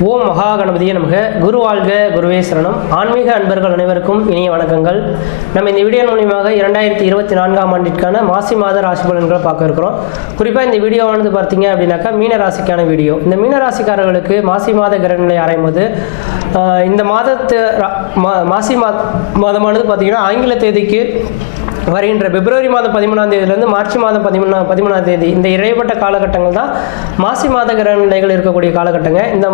ஓம் மகா கணபதியே நமக. குரு வாழ்க குருவே சரணம். ஆன்மீக அன்பர்கள் அனைவருக்கும் இனிய வணக்கங்கள். நம்ம இந்த வீடியோ மூலியமாக இரண்டாயிரத்தி இருபத்தி நான்காம் ஆண்டிற்கான மாசி மாத ராசி பலன்களை பார்க்க இருக்கிறோம். குறிப்பாக இந்த வீடியோவானது பார்த்தீங்க அப்படின்னாக்கா மீன ராசிக்கான வீடியோ. இந்த மீன ராசிக்காரர்களுக்கு மாசி மாத கிரகநிலை ஆராயும் போது இந்த மாதத்து மா- மாசி மாதமானது பார்த்தீங்கன்னா ஆங்கில தேதிக்கு வருகின்ற பிப்ரவரி மாதம் பதிமூணாம் தேதியிலிருந்து மார்ச் மாதம் பதிமூணா பதிமூணாம் தேதி. இந்த இடைப்பட்ட காலகட்டங்கள் தான் மாசி மாத கிரக நிலைகள் இருக்கக்கூடிய காலகட்டங்க. இந்த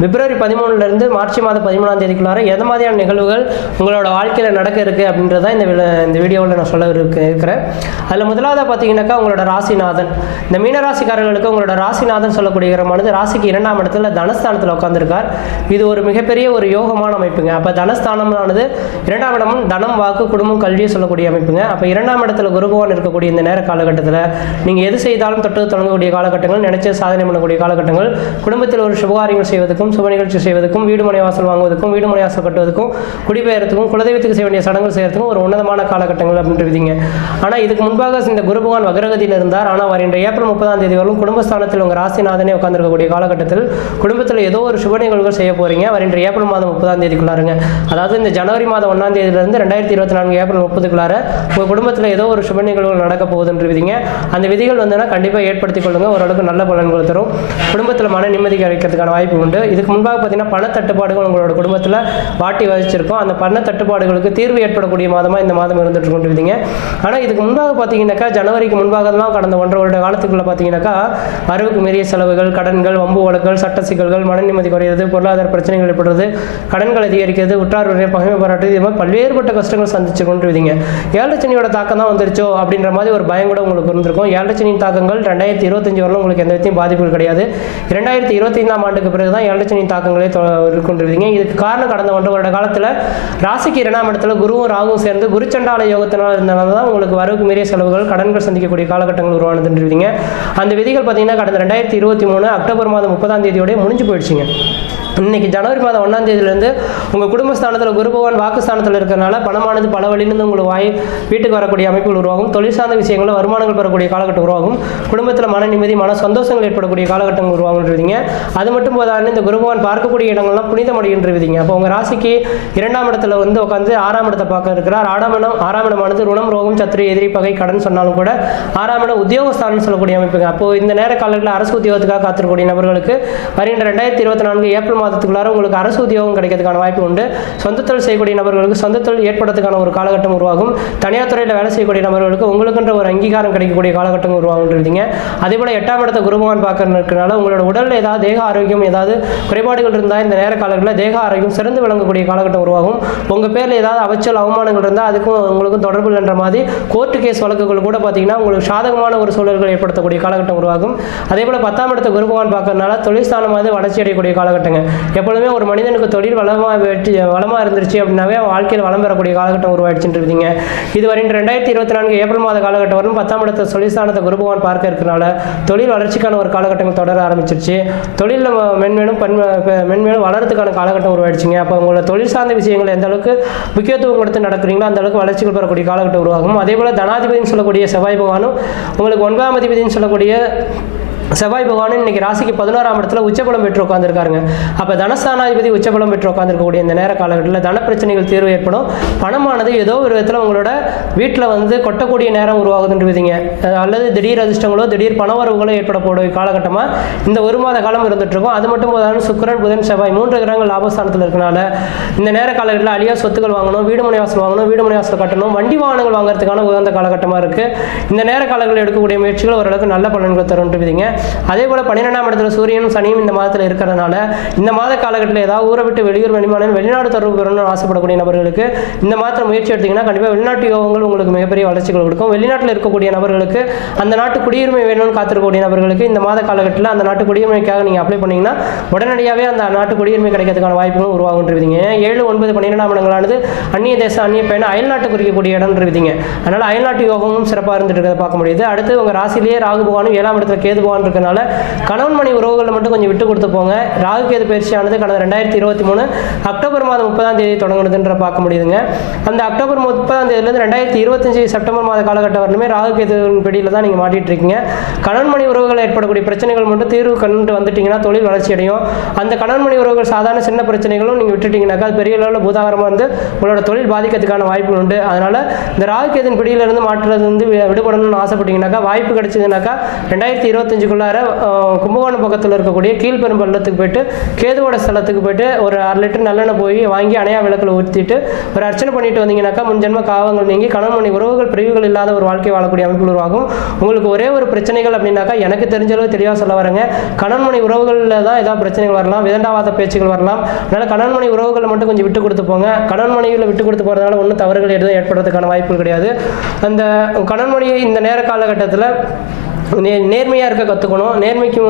பிப்ரவரி பதிமூணுலேருந்து மார்ச் மாதம் பதிமூணாம் தேதிக்குள்ளார எந்த மாதிரியான நிகழ்வுகள் உங்களோட வாழ்க்கையில் நடக்க இருக்குது அப்படின்றத இந்த வி- இந்த வீடியோவில் நான் சொல்ல இருக்க இருக்கிறேன். அதில் முதலாவதாக பார்த்தீங்கன்னாக்கா உங்களோட ராசிநாதன். இந்த மீனராசிக்காரர்களுக்கு உங்களோட ராசிநாதன் சொல்லக்கூடிய கிரகமானது ராசிக்கு இரண்டாம் இடத்துல தனஸ்தானத்தில் உட்காந்துருக்கார் இது ஒரு மிகப்பெரிய ஒரு யோகமான அமைப்புங்க. அப்போ தனஸ்தானமானது இரண்டாம் இடமும் தனம் வாக்கு குடும்பம் கல்வியை சொல்லக்கூடிய அமைப்புங்க. அப்போ இரண்டாம் இடத்துல குருபவன் இருக்கக்கூடிய இந்த நேர காலகட்டத்தில் நீங்கள் எது செய்தாலும் தொட்டு தொடங்கக்கூடிய காலகட்டங்கள் நினைச்ச சாதனை பண்ணக்கூடிய காலகட்டங்கள் குடும்பத்தில் ஒரு சுபகாரியங்கள் செய்வதற்கும் சுப நிகழ்ச்சி செய்வதற்கும் வீடு மனை வாசல் வாங்குவதற்கும் வீடு மனை வாசல் கட்டுவதற்கும் குடிபெயர்த்துக்கும் குலதெய்வத்துக்கு செய்ய வேண்டிய சடங்குகள் செய்யறதுக்கும் ஒரு உன்னதமான காலகட்டங்கள் அப்படின்ட்டு ஆனால் இதுக்கு முன்பாக இந்த குரு பகவான் வக்ரகதியில் இருந்தார். ஆனால் வருகின்ற ஏப்ரல் முப்பதாம் தேதி வரலும் குடும்பஸ்தானத்தில் உங்கள் ராசிநாதனே உட்கார்ந்திருக்கக்கூடிய காலகட்டத்தில் குடும்பத்தில் ஏதோ ஒரு சுப நிகழ்வுகள் செய்ய போறீங்க. வருகின்ற ஏப்ரல் மாதம் முப்பதாம் தேதிக்குள்ளாருங்க. அதாவது இந்த ஜனவரி மாதம் ஒன்றாம் தேதியிலிருந்து ரெண்டாயிரத்தி இருபத்தி நான்கு ஏப்ரல் முப்பதுக்குள்ளார உங்கள் குடும்பத்தில் ஏதோ ஒரு சுப நிகழ்வுகள் நடக்க போகுதுன்ற விதிங்க அந்த விதிகள் வந்துன்னா கண்டிப்பாக ஏற்படுத்திக் கொள்ளுங்க. ஓரளவுக்கு நல்ல பலன்கள் தரும். குடும்பத்தில் மன நிம்மதி கிடைக்கிறதுக்கான வாய்ப்பு உண்டு. இதுக்கு முன்பாக பார்த்தீங்கன்னா பண தட்டுப்பாடுகள் உங்களோட குடும்பத்தில் வாட்டி வசிச்சிருக்கோம். அந்த பண தட்டுப்பாடுகளுக்கு தீர்வு ஏற்படக்கூடிய மாதமாக இந்த மாதம் இருந்துட்டு கொண்டு ஆனால் இதுக்கு முன்பாக பார்த்தீங்கன்னாக்கா ஜனவரிக்கு முன்பாகலாம் கடந்த ஒன்றரை வருட காலத்துக்குள்ள பார்த்தீங்கன்னாக்கா வரவுக்கு மீறிய செலவுகள் கடன்கள் வம்பு வழக்குகள் சட்ட சிக்கல்கள் மன நிம்மதி குறையிறது பொருளாதார பிரச்சனைகள் ஏற்படுறது கடன்கள் அதிகரிக்கிறது உற்றார் உடைய பகைமை பாராட்டுறது இது மாதிரி பல்வேறுபட்ட கஷ்டங்கள் சந்திச்சு கொண்டு விதிங்க ஏழச்சனியோட தாக்கம் தான் வந்துருச்சோ அப்படின்ற மாதிரி ஒரு பயம் கூட உங்களுக்கு இருந்திருக்கும். ஏழச்சனியின் தாக்கங்கள் ரெண்டாயிரத்தி இருபத்தஞ்சு வரலாம் உங்களுக்கு எந்த விதத்தையும் பாதிப்புகள் கிடையாது. ரெண்டாயிரத்தி இருபத்தி ஐந்தாம் ஆண்டுக்கு பிறகு தான் ஏழச்சனியின் தாக்கங்களே இருக்கின்றிருக்கீங்க இதுக்கு காரணம் கடந்த ஒன்று வருட காலத்தில் ராசிக்கு இரண்டாம் இடத்துல குருவும் ராகுவும் சேர்ந்து குருச்சண்டால யோகத்தினால் இருந்தனால தான் உங்களுக்கு வரவுக்கு மீறிய செலவுகள் கடன்கள் சந்திக்கக்கூடிய காலகட்டங்கள் உருவானதுன்றீங்க அந்த விதிகள் பார்த்தீங்கன்னா கடந்த ரெண்டாயிரத்தி இருபத்தி மூணு அக்டோபர் மாதம் முப்பதாம் தேதியோடய முடிஞ்சு போயிடுச்சுங்க. இன்னைக்கு ஜனவரி மாதம் ஒன்றாம் தேதியிலேருந்து உங்கள் குடும்பஸ்தானத்தில் குரு பகவான் வாக்குஸ்தானத்தில் இருக்கிறனால பணமானது பல வழியிலிருந்து உங்களுக்கு வாய் வீட்டுக்கு வரக்கூடிய அமைப்புகள் உருவாகும். தொழில் சார்ந்த விஷயங்களில் வருமானங்கள் பெறக்கூடிய காலகட்டம் உருவாகும். குடும்பத்தில் மன நிம்மதி மன சந்தோஷங்கள் ஏற்படக்கூடிய காலகட்டங்கள் உருவாகுன்றீங்க அது மட்டும் போதாது இந்த குரு பகவான் பார்க்கக்கூடிய இடங்கள்லாம் புனிதமடைகின்றவிதிங்க அப்போ உங்கள் ராசிக்கு இரண்டாம் இடத்துல வந்து உட்காந்து ஆறாம் இடத்தை பார்க்க இருக்கிறார். ஆறாம் இடம் ஆறாம் இடமானது ருணம் ரோகம் சத்துரு எதிரி பகை கடன் சொன்னாலும் கூட ஆறாம் இடம் உத்தியோகஸ்தானம் சொல்லக்கூடிய அமைப்புங்க. அப்போது இந்த நேர காலங்களில் அரசு உத்தியோகத்துக்காக காத்திருக்கக்கூடிய நபர்களுக்கு வருகின்ற ரெண்டாயிரத்தி இருபத்தி நான்கு ஏப்ரல் மாதத்துக்குள்ளார உங்களுக்கு அரசு உத்தியோகம் கிடைக்கிறதுக்கான வாய்ப்பு உண்டு. சொந்த தொழில் செய்யக்கூடிய நபர்களுக்கு சொந்த தொழில் ஏற்படுறதுக்கான ஒரு காலகட்டம் உருவாகும். தனியார் துறையில் வேலை செய்யக்கூடிய நபர்களுக்கு உங்களுக்குன்ற ஒரு அங்கீகாரம் கிடைக்கக்கூடிய காலகட்டம் உருவாகுன்றீங்க அதே போல் எட்டாம் இடத்த குருபவான் பார்க்கறதுனால உங்களோட உடலில் ஏதாவது தேக ஆரோக்கியம் ஏதாவது குறைபாடுகள் இருந்தால் இந்த நேர காலங்களில் தேக ஆரோக்கியம் சிறந்து விளங்கக்கூடிய காலகட்டம் உருவாகும். உங்கள் பேரில் ஏதாவது அவச்சல் அவமானங்கள் இருந்தால் அதுக்கும் உங்களுக்கும் தொடர்பு இல்லைன்ற மாதிரி கோர்ட்டு கேஸ் வழக்குகள் கூட பார்த்தீங்கன்னா உங்களுக்கு சாதகமான ஒரு சூழல்கள் ஏற்படுத்தக்கூடிய காலகட்டம் உருவாகும். அதே போல் பத்தாம் இடத்த குருபவான் பார்க்கறதுனால தொழில் ஸ்தானமாவது வளர்ச்சி அடையக்கூடிய காலகட்டங்கள் எப்பொழுதுமே ஒரு மனிதனுக்கு தொழில் வளமாக வெற்றி வளமாக இருந்துருச்சு அப்படின்னாவே அவன் வாழ்க்கையில் வளம் பெறக்கூடிய காலகட்டம் உருவாயிடுச்சுன்னு இது வரையும் ரெண்டாயிரத்தி இருபத்தி நான்கு ஏப்ரல் மாத காலகட்டம் வரும் பத்தாம் இடத்த தொழில் ஸ்தானத்தை குருபகவான் பார்க்க இருக்கிறனால தொழில் வளர்ச்சிக்கான ஒரு காலகட்டங்கள் தொடர ஆரம்பிச்சிருச்சு. தொழிலில் மென்மேலும் பன் மென்மேலும் வளர்றதுக்கான காலகட்டம் உருவாயிடுச்சுங்க. அப்போ உங்களோட தொழில் சார்ந்த விஷயங்கள் எந்த அளவுக்கு முக்கியத்துவம் கொடுத்து நடக்கிறீங்களோ அந்த அளவுக்கு வளர்ச்சிகள் பெறக்கூடிய காலகட்டம் உருவாகும். அதே போல் தனாதிபதினு சொல்லக்கூடிய செவ்வாய் பகவானும் உங்களுக்கு ஒன்பதாம் அதிபதினு சொல்லக்கூடிய செவ்வாய் பகவான் இன்னைக்கு ராசிக்கு பதினோராம் இடத்துல உச்சபலம் பெற்று உட்காந்துருக்காருங்க அப்போ தனஸ்தானாதிபதி உச்சபலம் பெற்று உட்காந்துருக்கக்கூடிய இந்த நேர காலகட்டத்தில் தன பிரச்சனைகள் தீர்வு ஏற்படும். பணமானது ஏதோ ஒரு விதத்தில் உங்களோட வீட்டில் வந்து கொட்டக்கூடிய நேரம் உருவாகுதுன்றீங்க. அல்லது திடீர் அதிர்ஷ்டங்களோ திடீர் பணவரவுகளோ ஏற்படக்கூடிய காலகட்டமாக இந்த ஒரு மாத காலம் இருந்துட்டுருக்கும். அது மட்டும் போதாலும் சுக்கிரன் புதன் செவ்வாய் மூன்று கிரகங்கள் லாபஸ்தானத்தில் இருக்கனால இந்த நேர காலகட்டத்தில் அழியா சொத்துக்கள் வாங்கணும் வீடு மனை வாசல் வாங்கணும் வீடு மனை வாசல் கட்டணும் வண்டி வாகனங்கள் வாங்குறதுக்கான உகந்த காலகட்டமாக இருக்குது இந்த நேர காலங்களில் எடுக்கக்கூடிய முயற்சிகள் ஓரளவுக்கு நல்ல பலன்களை தரும்ன்றீங்க அதே போல் பன்னிரெண்டாம் இடத்துல சூரியனும் சனியும் இந்த மாதத்தில் இருக்கிறதுனால இந்த மாத காலகட்டத்தில் ஏதாவது ஊரை விட்டு வெளியூர் வெளிமாநிலம் வெளிநாடு தொடர்பு பெறணும்னு ஆசைப்படக்கூடிய நபர்களுக்கு இந்த மாதத்தில் முயற்சி எடுத்தீங்கன்னா கண்டிப்பாக வெளிநாட்டு யோகங்கள் உங்களுக்கு மிகப்பெரிய வளர்ச்சிகள் கொடுக்கும். வெளிநாட்டில் இருக்கக்கூடிய நபர்களுக்கு அந்த நாட்டு குடியுரிமை வேணும்னு காத்திருக்கக்கூடிய நபர்களுக்கு இந்த மாத காலகட்டத்தில் அந்த நாட்டு குடியுரிமைக்காக நீங்கள் அப்ளை பண்ணீங்கன்னா உடனடியாகவே அந்த நாட்டு குடியுரிமை கிடைக்கிறதுக்கான வாய்ப்புகளும் உருவாகுன்றீங்க ஏன்னா ஏழு ஒன்பது பன்னிரெண்டாம் இடங்களானது அந்நிய தேசம் அந்நிய பயணம் அயல்நாட்டு குறிக்கக்கூடிய இடம்ன்றீங்க அதனால் அயல்நாட்டு யோகமும் சிறப்பாக இருந்துட்டு இருக்கிறத பார்க்க முடியுது. அடுத்து உங்கள் ராசிலேயே ராகு பகவானும் ஏழாம் இடத்துல கேது பகவான் இருக்கனால கணவன் மணி உறவுகளை மட்டும் கொஞ்சம் விட்டு கொடுத்து போங்க. ராகு கேது பயிற்சியானது கடந்த ரெண்டாயிரத்தி இருபத்தி மூணு அக்டோபர் மாதம் முப்பதாம் தேதி தொடங்குனதுன்ற பார்க்க முடியுதுங்க. அந்த அக்டோபர் முப்பதாம் தேதியிலேருந்து ரெண்டாயிரத்தி இருபத்தஞ்சு செப்டம்பர் மாத காலகட்டம் வரலுமே ராகு கேதுவின் பிடியில் தான் நீங்கள் மாட்டிட்டு இருக்கீங்க. கணவன் மணி உறவுகள் ஏற்படக்கூடிய பிரச்சனைகள் மட்டும் தீர்வு கண்டு வந்துட்டீங்கன்னா தொழில் வளர்ச்சி அடையும். அந்த கணவன் மணி உறவுகள் சாதாரண சின்ன பிரச்சனைகளும் நீங்கள் விட்டுட்டீங்கன்னாக்கா அது பெரிய அளவில் பூதாகரமாக வந்து உங்களோட தொழில் பாதிக்கிறதுக்கான வாய்ப்புகள் உண்டு. அதனால் இந்த ராகு கேதின் பிடியிலிருந்து மாற்றுறது வந்து விடுபடணும்னு ஆசைப்பட்டீங்கன்னாக்கா வாய்ப்பு கிடைச்சதுனாக்கா ரெண்டாயிரத்தி இருபத்தஞ்சுக்குள்ளார அஹ், கும்பகோணம் பக்கத்தில் இருக்கக்கூடிய கீழ்பெரும்பள்ளத்துக்கு போயிட்டு கேதுவோட ஸ்தலத்துக்கு போயிட்டு ஒரு அரை லிட்டர் நல்லெண்ணெய் போய் வாங்கி அணையா விளக்கில் ஊற்றிட்டு ஒரு அர்ச்சனை பண்ணிட்டு வந்தீங்கன்னாக்கா முன்ஜென்ம காவங்கள் நீங்கி கணவன் உறவுகள் பிரிவுகள் இல்லாத ஒரு வாழ்க்கை வாழக்கூடிய அமைப்பு உருவாகும். உங்களுக்கு ஒரே ஒரு பிரச்சனைகள் அப்படின்னாக்கா எனக்கு தெரிஞ்ச அளவு தெளிவாக சொல்ல வரேங்க. கணவன் உறவுகளில் தான் ஏதாவது பிரச்சனைகள் வரலாம் விதண்டாவாத பேச்சுகள் வரலாம். அதனால் கணவன் உறவுகளை மட்டும் கொஞ்சம் விட்டு கொடுத்து போங்க. கணவன்மணிகளை விட்டு கொடுத்து போகிறதுனால ஒன்றும் தவறுகள் எதுவும் ஏற்படுறதுக்கான வாய்ப்புகள் கிடையாது. அந்த கணவன்மணி இந்த நேர காலகட்டத்தில் நே நேர்மையாக இருக்க கற்றுக்கணும் நேர்மைக்கு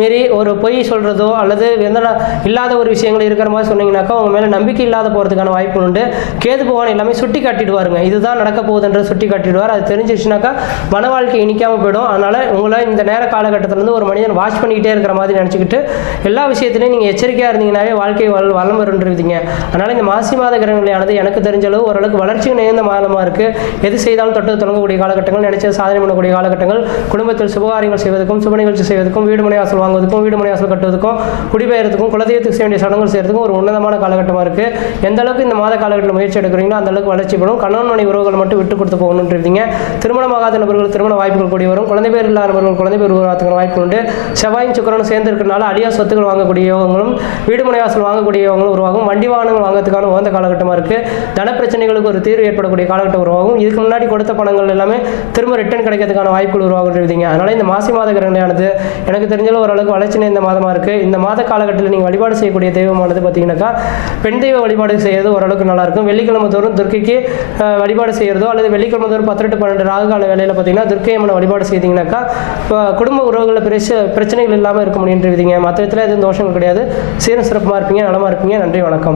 மீறி ஒரு பொய் சொல்கிறதோ அல்லது எந்த இல்லாத ஒரு விஷயங்கள் இருக்கிற மாதிரி சொன்னீங்கன்னாக்கா உங்கள் மேலே நம்பிக்கை இல்லாத போகிறதுக்கான வாய்ப்பு உண்டு. கேது பகவான் எல்லாமே சுட்டி காட்டிடுவாருங்க இதுதான் நடக்க போகுதுன்ற சுட்டி காட்டிடுவார் அது தெரிஞ்சிச்சுனாக்கா மன வாழ்க்கை இனிக்காமல் போயிடும். அதனால் உங்களை இந்த நேர காலகட்டத்திலேருந்து ஒரு மனிதன் வாட்ச் பண்ணிக்கிட்டே இருக்கிற மாதிரி நினச்சிக்கிட்டு எல்லா விஷயத்துலையும் நீங்கள் எச்சரிக்கையாக இருந்தீங்கன்னாவே வாழ்க்கை வள வளம் வருன்றீங்க அதனால் இந்த மாசி மாத கிரகங்களையானது எனக்கு தெரிஞ்ச அளவு ஓரளவுக்கு வளர்ச்சி நிறைந்த மாதமாக இருக்குது எது செய்தாலும் தொட்டு தொடங்கக்கூடிய காலகட்டங்கள் நினைச்ச சாதனை பண்ணக்கூடிய காலகட்டங்கள் குடும்பத்தில் சுபகாரியங்கள் செய்வதற்கும் சுப நிகழ்ச்சி செய்வதற்கும் வீடு மனை வாசல் வாங்குவதற்கும் வீடு மனை வாசல் கட்டுவதற்கும் குடிபெயர்த்துக்கும் குலதெய்வத்துக்கு செய்ய வேண்டிய சடங்குகள் செய்யறதுக்கும் ஒரு உன்னதமான காலகட்டமாக இருக்குது எந்த அளவுக்கு இந்த மாத காலகட்டத்தில் முயற்சி எடுக்கிறீங்களோ அந்த அளவுக்கு வளர்ச்சி பெறும். கணவன் மனை உறவுகள் மட்டும் விட்டு கொடுத்து போகணுன்றீங்க திருமணமாகாத நபர்கள் திருமண வாய்ப்புகள் கூடி வரும். குழந்தை பேர் இல்லாத நபர்கள் குழந்தை பேர் உருவாக்குற வாய்ப்பு உண்டு. செவ்வாயும் சுக்கரனும் சேர்ந்து இருக்கிறனால அடியா சொத்துக்கள் வாங்கக்கூடியவங்களும் வீடு மனை வாசல் வாங்கக்கூடியவங்களும் உருவாகும். வண்டி வாகனங்கள் வாங்கிறதுக்கான உகந்த காலகட்டமாக இருக்குது தன பிரச்சனைகளுக்கு ஒரு தீர்வு ஏற்படக்கூடிய காலகட்டம் உருவாகும். இதுக்கு முன்னாடி கொடுத்த பணங்கள் எல்லாமே திரும்ப ரிட்டர்ன் கிடைக்கிறதுக்கான வாய்ப்புகள் எழுதிங்க. அதனால் இந்த மாசி மாத கிரகணையானது எனக்கு தெரிஞ்சளவு ஓரளவுக்கு வளர்ச்சி இந்த மாதமாக இருக்குது இந்த மாத காலகட்டத்தில் நீங்கள் வழிபாடு செய்யக்கூடிய தெய்வமானது பார்த்தீங்கன்னாக்கா பெண் தெய்வ வழிபாடு செய்கிறது ஓரளவுக்கு நல்லா இருக்கும். வெள்ளிக்கிழமை தோறும் துர்க்கைக்கு வழிபாடு செய்கிறதோ அல்லது வெள்ளிக்கிழமை தோறும் பத்து எட்டு பன்னெண்டு ராகு கால வேலையில் பார்த்தீங்கன்னா துர்க்கை அம்மனை வழிபாடு செய்தீங்கன்னாக்கா குடும்ப உறவுகளில் பிரச்ச பிரச்சனைகள் இல்லாமல் இருக்க முடியுன்றீங்க மற்ற விதத்தில் எதுவும் தோஷங்கள் கிடையாது. சீரும் சிறப்பாக இருப்பீங்க நலமாக இருப்பீங்க. நன்றி வணக்கம்.